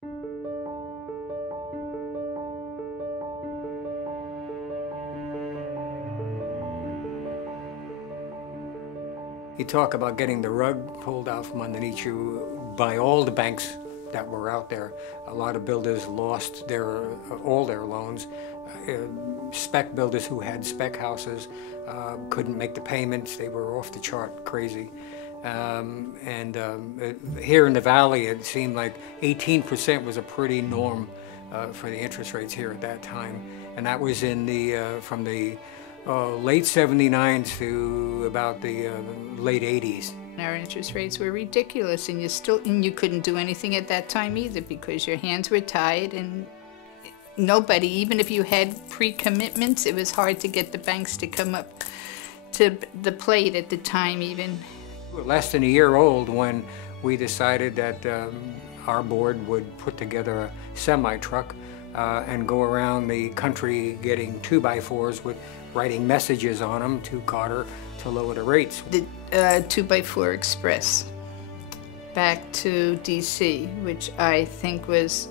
You talk about getting the rug pulled out from underneath you by all the banks that were out there. A lot of builders lost all their loans. Spec builders who had spec houses couldn't make the payments. They were off the chart crazy. Here in the valley, it seemed like 18% was a pretty norm for the interest rates here at that time. And that was in from the late 79 to about the late 80s. Our interest rates were ridiculous, and you couldn't do anything at that time either because your hands were tied, and nobody, even if you had pre-commitments, it was hard to get the banks to come up to the plate at the time even. We were less than a year old when we decided that our board would put together a semi-truck and go around the country getting 2x4s with writing messages on them to Carter to lower the rates. The 2x4 Express back to DC, which I think was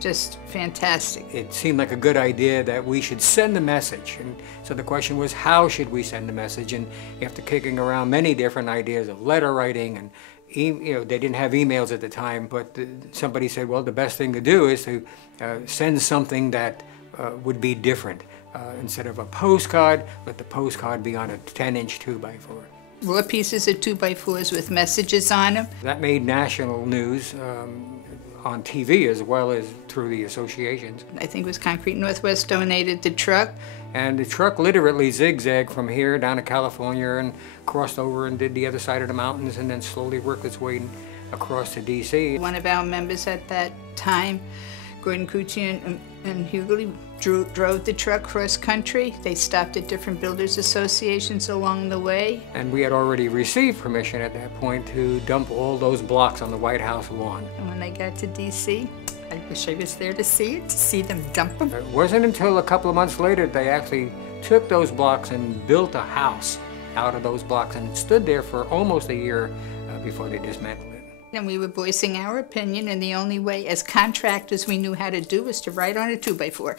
just fantastic. It seemed like a good idea that we should send a message, and so the question was, how should we send a message? And after kicking around many different ideas of letter writing, and they didn't have emails at the time, but somebody said, well, the best thing to do is to send something that would be different. Instead of a postcard, let the postcard be on a 10-inch 2x4. Raw pieces of 2x4s with messages on them. That made national news on TV as well as through the associations. I think it was Concrete Northwest donated the truck. And the truck literally zigzagged from here down to California and crossed over and did the other side of the mountains and then slowly worked its way across to DC. One of our members at that time, Gordon Koetje and Hughley, drove the truck cross country. They stopped at different builders associations along the way. And we had already received permission at that point to dump all those blocks on the White House lawn. And when they got to DC, I wish I was there to see it, to see them dump them. It wasn't until a couple of months later they actually took those blocks and built a house out of those blocks, and it stood there for almost a year before they dismantled it. And we were voicing our opinion, and the only way as contractors we knew how to do was to write on a 2x4.